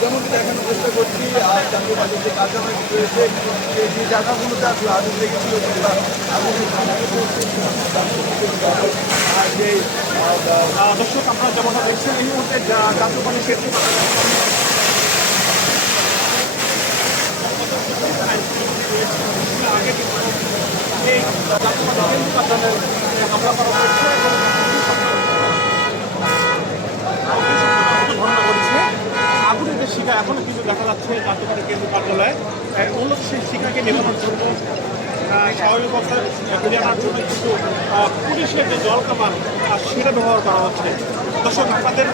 যেমনটি দেখানোর চেষ্টা করছি আর চাকরিবাজার যে কার্যালয় রয়েছে সেই যে জায়গাগুলোতে আসলে আগুন লেগেছিল আগুনের আর যে দর্শক আপনারা যেমনটা দেখছেন, এই মুহূর্তে যাত্রাবাড়ি সেতু আগে এই যাত্রাবাড়ি হামলা করা আগুনের যে শিকা এখনও কিন্তু দেখা যাচ্ছে যাত্রাবাড়ি কেন্দ্র কার্যালয়ে। মূলত সেই শিকাকে নেভানোর জন্য স্বাভাবিক অবস্থায় ফিরে আনার জন্য কিন্তু পুলিশের যে জল কামান সেটা ব্যবহার করা হচ্ছে। দর্শক, আপনাদের